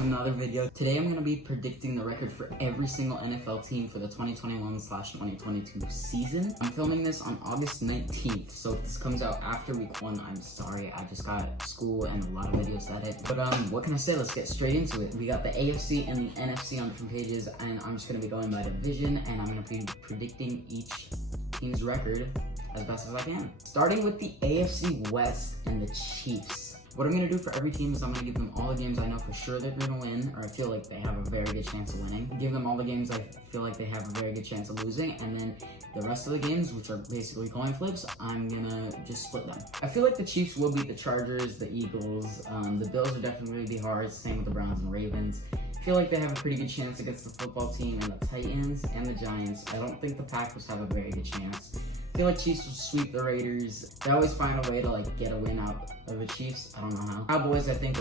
to another video. Today I'm going to be predicting the record for every single NFL team for the 2021/2022 season. I'm filming this on August 19th, so if this comes out after week 1, I'm sorry. I just got school and a lot of videos that hit. But what can I say? Let's get straight into it. We got the AFC and the NFC on different pages, and I'm just going to be going by division, and I'm going to be predicting each team's record as best as I can. Starting with the AFC West and the Chiefs. What I'm going to do for every team is I'm going to give them all the games I know for sure they're going to win, or I feel like they have a very good chance of winning. Give them all the games I feel like they have a very good chance of losing, and then the rest of the games, which are basically coin flips, I'm going to just split them. I feel like the Chiefs will beat the Chargers, the Eagles. The Bills are definitely going to be hard. Same with the Browns and Ravens. I feel like they have a pretty good chance against the football team and the Titans and the Giants. I don't think the Packers have a very good chance. I feel like Chiefs will sweep the Raiders. They always find a way to get a win out of the Chiefs. I don't know how. Cowboys, I think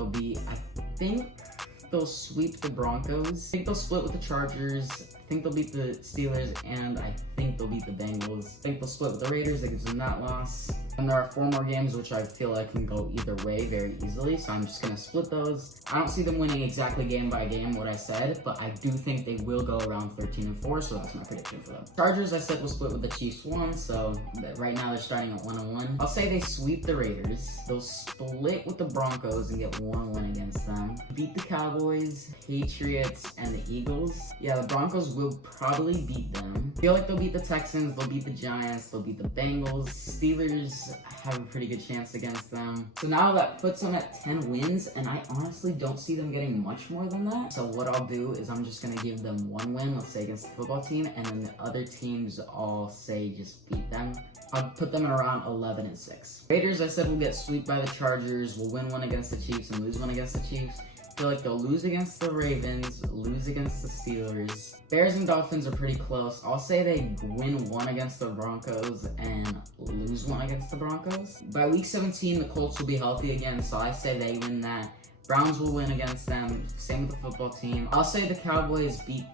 they'll sweep the Broncos. I think they'll split with the Chargers. I think they'll beat the Steelers, and I think they'll beat the Bengals. I think they'll split with the Raiders. That gives them that loss. And there are 4 more games which I feel like can go either way very easily, so I'm just going to split those. I don't see them winning exactly game by game what I said, but I do think they will go around 13-4, so that's my prediction for them. Chargers, I said, will split with the Chiefs 1, so right now they're starting at 1-1. I'll say they sweep the Raiders. They'll split with the Broncos and get 1 win against them. Beat the Cowboys, Patriots, and the Eagles. Yeah, the Broncos will probably beat them. I feel like they'll beat the Texans, they'll beat the Giants, they'll beat the Bengals. Steelers have a pretty good chance against them. So now that puts them at 10 wins, and I honestly don't see them getting much more than that. So what I'll do is I'm just going to give them 1 win, let's say against the football team, and then the other teams I'll say just beat them. I'll put them at around 11-6. Raiders, I said, will get swept by the Chargers, will win 1 against the Chiefs and lose 1 against the Chiefs. I feel like they'll lose against the Ravens, lose against the Steelers. Bears and Dolphins are pretty close. I'll say they win 1 against the Broncos and lose 1 against the Broncos. By week 17, the Colts will be healthy again, so I say they win that. Browns will win against them. Same with the football team. I'll say the Cowboys beat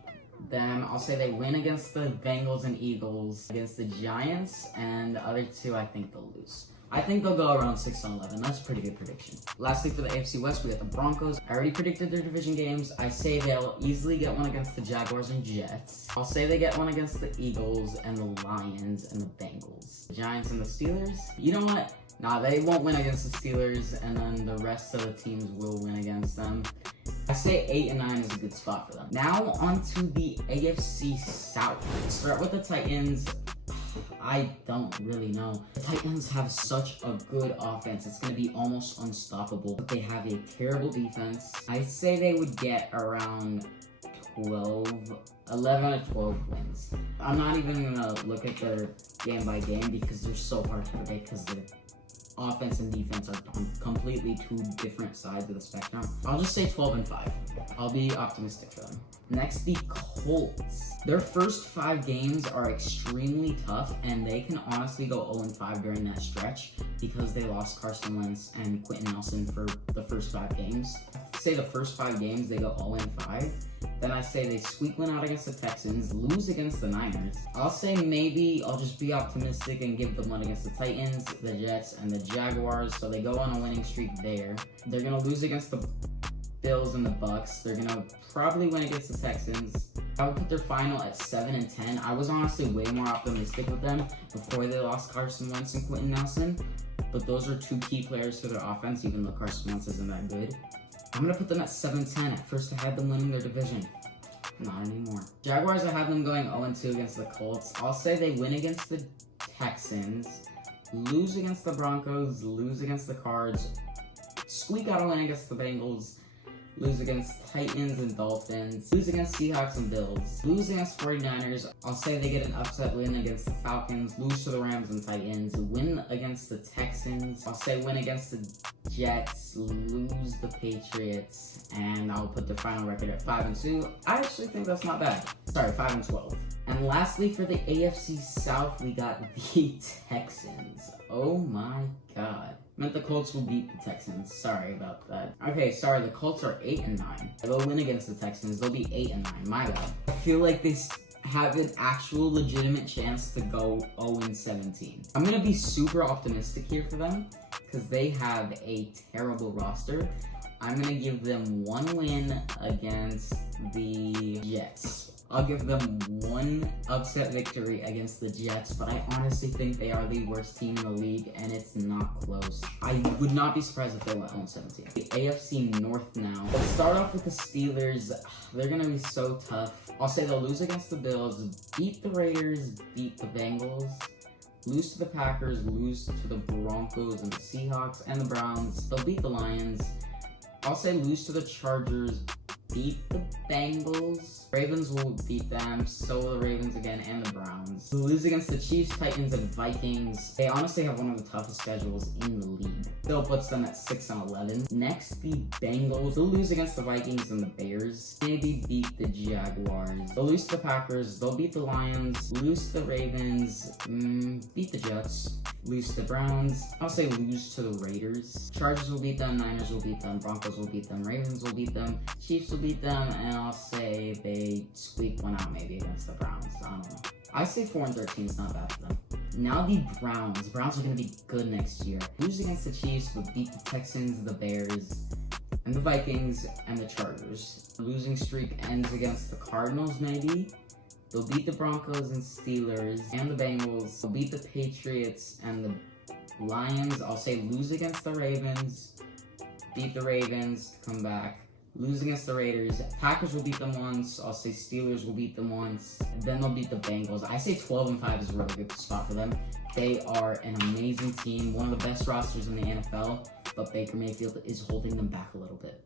them. I'll say they win against the Bengals and Eagles, against the Giants, and the other 2 I think they'll lose. I think they'll go around 6-11. That's a pretty good prediction. Lastly, for the AFC West, we got the Broncos. I already predicted their division games. I say they'll easily get 1 against the Jaguars and Jets. I'll say they get 1 against the Eagles and the Lions and the Bengals. The Giants and the Steelers. You know what? Nah, they won't win against the Steelers, and then the rest of the teams will win against them. I say 8-9 is a good spot for them. Now on to the AFC South. Start with the Titans. I don't really know. The Titans have such a good offense. It's going to be almost unstoppable. But they have a terrible defense. I say they would get around 11 or 12 wins. I'm not even going to look at their game by game because they're so hard to predict because the offense and defense are on completely 2 different sides of the spectrum. I'll just say 12-5. I'll be optimistic for them. Next, the Colts. Their first 5 games are extremely tough, and they can honestly go 0-5 during that stretch because they lost Carson Wentz and Quentin Nelson for the first 5 games. Say the first 5 games they go 0-5. Then I say they squeak 1 out against the Texans, lose against the Niners. I'll say maybe I'll just be optimistic and give them 1 against the Titans, the Jets, and the Jaguars, so they go on a winning streak there. They're going to lose against the Bills and the Bucks. They're going to probably win against the Texans. I would put their final at 7-10. I was honestly way more optimistic with them before they lost Carson Wentz and Quentin Nelson, but those are 2 key players to their offense, even though Carson Wentz isn't that good. I'm going to put them at 7-10. At first, I had them winning their division. Not anymore. Jaguars, I had them going 0-2 against the Colts. I'll say they win against the Texans, lose against the Broncos, lose against the Cards, squeak out a win against the Bengals, lose against Titans and Dolphins, lose against Seahawks and Bills, lose against 49ers. I'll say they get an upset win against the Falcons, lose to the Rams and Titans, win against the Texans. I'll say win against the Jets, lose the Patriots, and I'll put their final record at 5-2. I actually think that's not bad. Sorry, 5-12. And lastly, for the AFC South, we got the Texans. Oh my god. Meant the Colts will beat the Texans. Sorry about that. Okay, sorry, the Colts are 8-9. They'll win against the Texans. They'll be 8-9. My bad. I feel like they have an actual legitimate chance to go 0-17. I'm gonna be super optimistic here for them because they have a terrible roster. I'm gonna give them one win against the Jets. I'll give them one upset victory against the Jets, but I honestly think they are the worst team in the league, and it's not close. I would not be surprised if they went 0-17. The AFC North now. Let's start off with the Steelers. They're gonna be so tough. I'll say they'll lose against the Bills, beat the Raiders, beat the Bengals, lose to the Packers, lose to the Broncos and the Seahawks and the Browns. They'll beat the Lions. I'll say lose to the Chargers, beat the Bengals. Ravens will beat them, so will the Ravens again, and the Browns. They'll lose against the Chiefs, Titans, and Vikings. They honestly have one of the toughest schedules in the league. Still puts them at 6-11. Next, the Bengals. They'll lose against the Vikings and the Bears. Maybe beat the Jaguars. They'll lose to the Packers. They'll beat the Lions. Lose to the Ravens. Beat the Jets. Lose to the Browns. I'll say lose to the Raiders. Chargers will beat them. Niners will beat them. Broncos will beat them. Ravens will beat them. Chiefs will beat them. And I'll say they squeak one out maybe against the Browns. I don't know. I say 4-13 is not bad for them. Now the Browns. The Browns are going to be good next year. Lose against the Chiefs, but beat the Texans, the Bears, and the Vikings, and the Chargers. The losing streak ends against the Cardinals maybe. They'll beat the Broncos and Steelers and the Bengals. They'll beat the Patriots and the Lions. I'll say lose against the Ravens. Beat the Ravens to come back. Lose against the Raiders. Packers will beat them once. I'll say Steelers will beat them once. Then they'll beat the Bengals. I say 12-5 is a really good spot for them. They are an amazing team. One of the best rosters in the NFL. But Baker Mayfield is holding them back a little bit.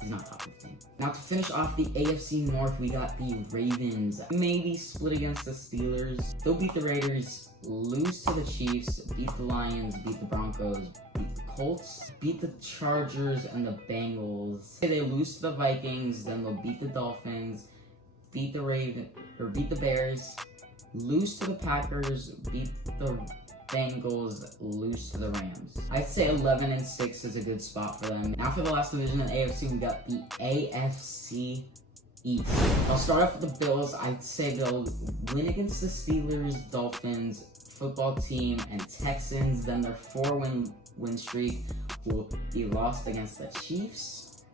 He's not top 15. Now to finish off the AFC North, we got the Ravens. Maybe split against the Steelers. They'll beat the Raiders, lose to the Chiefs, beat the Lions, beat the Broncos, beat the Colts, beat the Chargers and the Bengals. They lose to the Vikings, then they'll beat the Dolphins, beat the Bears, lose to the Packers, beat the Bengals, lose to the Rams. I'd say 11-6 is a good spot for them. Now for the last division in the AFC, we got the AFC East. I'll start off with the Bills. I'd say they'll win against the Steelers, Dolphins, football team, and Texans. Then their 4-win streak will be lost against the Chiefs,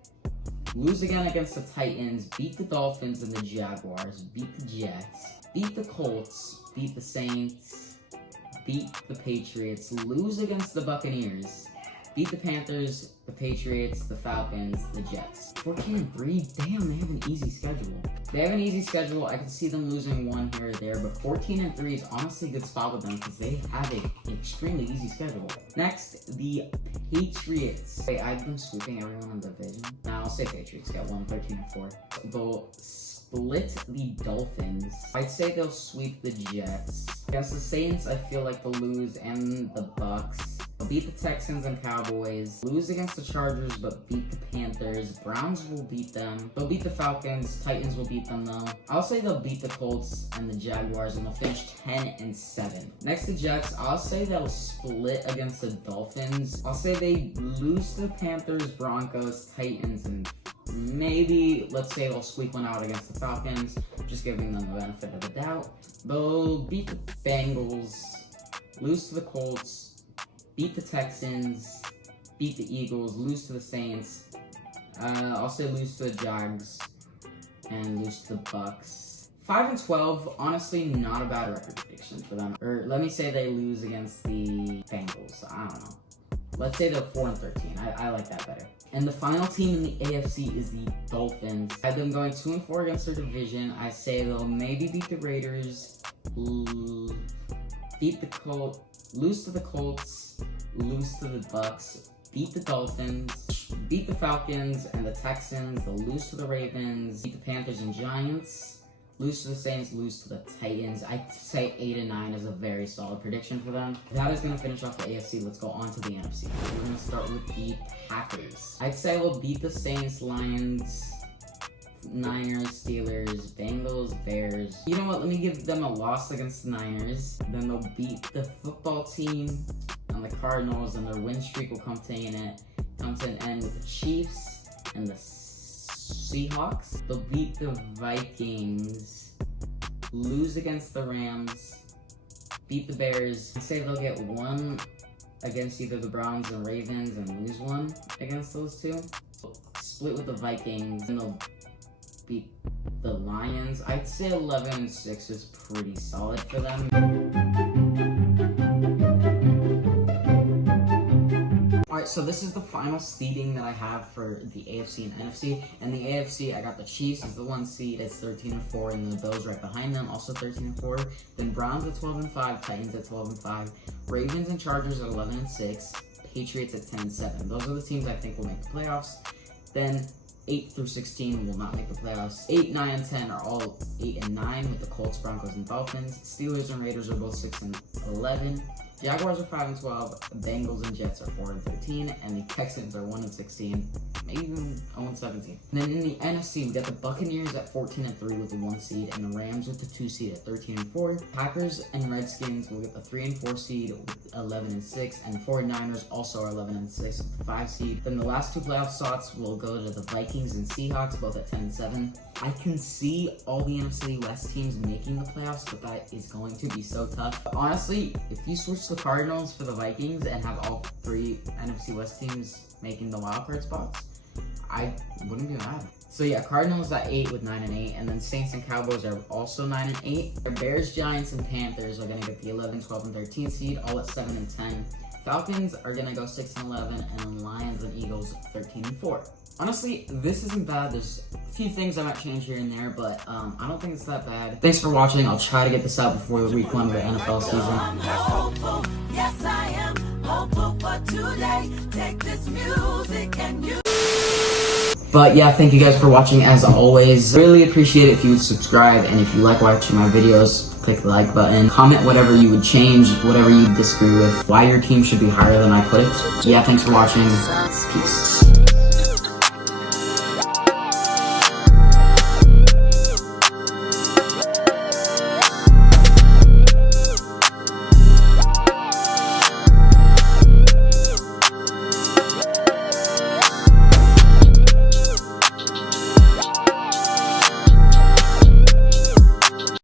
lose again against the Titans, beat the Dolphins and the Jaguars, beat the Jets, beat the Colts, beat the Saints, beat the Patriots, lose against the Buccaneers, beat the Panthers, the Patriots, the Falcons, the Jets. 14-3, damn, they have an easy schedule. They have an easy schedule. I can see them losing one here or there, but 14-3 is honestly a good spot with them because they have an extremely easy schedule. Next, the Patriots. Wait, I've been sweeping everyone in the division. Now I'll say Patriots get 13-4. They'll split the Dolphins. I'd say they'll sweep the Jets. Against the Saints, I feel like they'll lose, and the Bucks. They'll beat the Texans and Cowboys. Lose against the Chargers, but beat the Panthers. Browns will beat them. They'll beat the Falcons. Titans will beat them, though. I'll say they'll beat the Colts and the Jaguars, and they'll finish 10-7. Next, the Jets. I'll say they'll split against the Dolphins. I'll say they lose to the Panthers, Broncos, Titans, and maybe, let's say they'll squeak one out against the Falcons, just giving them the benefit of the doubt. They'll beat the Bengals, lose to the Colts, beat the Texans, beat the Eagles, lose to the Saints. I'll say lose to the Jags, and lose to the Bucks. 5-12, honestly, not a bad record prediction for them. Or let me say they lose against the Bengals. I don't know. Let's say they're 4-13. I like that better. And the final team in the AFC is the Dolphins. I have them going 2-4 against their division. I say they'll maybe beat the Raiders, beat the Colts, lose to the Colts, lose to the Bucks, beat the Dolphins, beat the Falcons and the Texans. They'll lose to the Ravens, beat the Panthers and Giants. Lose to the Saints, lose to the Titans. I'd say 8-9 is a very solid prediction for them. That is going to finish off the AFC. Let's go on to the NFC. We're going to start with the Packers. I'd say we'll beat the Saints, Lions, Niners, Steelers, Bengals, Bears. You know what? Let me give them a loss against the Niners. Then they'll beat the football team and the Cardinals, and their win streak will come to an end with the Chiefs and the Seahawks. They'll beat the Vikings, lose against the Rams, beat the Bears. I say they'll get one against either the Browns and Ravens and lose one against those two. split with the Vikings, and they'll beat the Lions. I'd say 11-6 is pretty solid for them. Alright, so this is the final seeding that I have for the AFC and NFC. And the AFC, I got the Chiefs as the 1 seed, it's 13-4, and the Bills right behind them, also 13-4. Then Browns at 12-5, Titans at 12-5, Ravens and Chargers at 11-6, Patriots at 10-7. Those are the teams I think will make the playoffs. Then 8 through 16 will not make the playoffs. 8, 9, and 10 are all 8 and 9 with the Colts, Broncos, and Dolphins. Steelers and Raiders are both 6 and 11. Jaguars are 5 and 12. Bengals and Jets are 4 and 13, and the Texans are 1 and 16, maybe even 0 and 17. And then in the NFC, we got the Buccaneers at 14 and 3 with the 1 seed, and the Rams with the 2 seed at 13 and 4. Packers and Redskins will get the 3 and 4 seed with 11 and 6, and the 49ers also are 11 and 6 with the 5 seed. Then the last 2 playoff spots will go to the Vikings and Seahawks, both at 10 and 7. I can see all the NFC West teams making the playoffs, but that is going to be so tough. But honestly, if you switch the Cardinals for the Vikings and have all 3 NFC West teams making the wildcard spots, I wouldn't be mad. So yeah, Cardinals at 8 with 9 and 8, and then Saints and Cowboys are also 9 and 8. The Bears, Giants, and Panthers are going to get the 11, 12, and 13 seed, all at 7 and 10. Falcons are going to go 6 and 11, and then Lions and Eagles 13 and 4. Honestly, this isn't bad. There's a few things I might change here and there, but I don't think it's that bad. Thanks for watching. I'll try to get this out before the week 1 of the NFL season. Yes, I am hopeful for today. Take this music and you. But yeah, thank you guys for watching as always. Really appreciate it if you would subscribe, and if you like watching my videos, click the like button. Comment whatever you would change, whatever you disagree with, why your team should be higher than I put it. Yeah, thanks for watching. Peace.